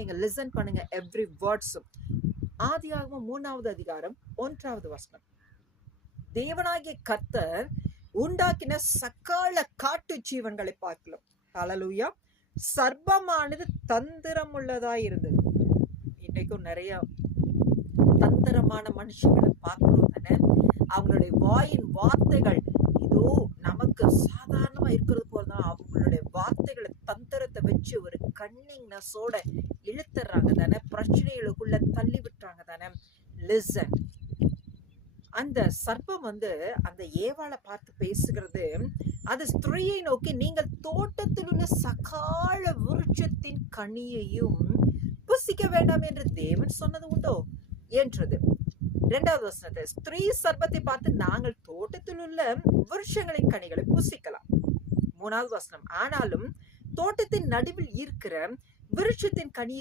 நீங்க லிசன் பண்ணுங்க எவ்ரி வேர்ட்ஸும். ஆதியாகமம் 3வது அதிகாரம் 1வது வசனம். தேவனாகிய கர்த்தர் உண்டாக்கின சகல காட்டு ஜீவன்களை பார்க்கலாம். ஹல்லேலூயா. சர்ப்பமானது தந்திரம் உள்ளதாய் இருந்தது. இன்னைக்கும் நிறைய தந்திரமான மனுஷங்களை பார்க்கிறோம் தானே. அவங்களுடைய வாயின் வார்த்தைகள் இதோ நமக்கு சாதாரணமா இருக்கிறது போலதான் அவங்களுடைய வார்த்தைகளை தந்திரத்தை வச்சு ஒரு கன்னிங்னஸோட இழுத்துறாங்க தானே, பிரச்சனைகளுக்குள்ள தள்ளி விட்டுறாங்க தானே. லிசன். அந்த சர்ப்பம் அந்த ஏவாளை பார்த்து பேசுகிறது, அது ஸ்திரீயை நோக்கி நீங்கள் தோட்டத்தில் உள்ள சகால விருட்சத்தின் கனியையும் புசிக்க வேண்டாம் என்று தேவன் சொன்னது உண்டோ என்றது. 2வது வசனத்தை, ஸ்திரீ சர்ப்பத்தை பார்த்து நாங்கள் தோட்டத்தில் உள்ள விருட்சங்களின் கனிகளை புசிக்கலாம். 3வது வசனம், ஆனாலும் தோட்டத்தின் நடுவில் இருக்கிற விருட்சத்தின் கனியை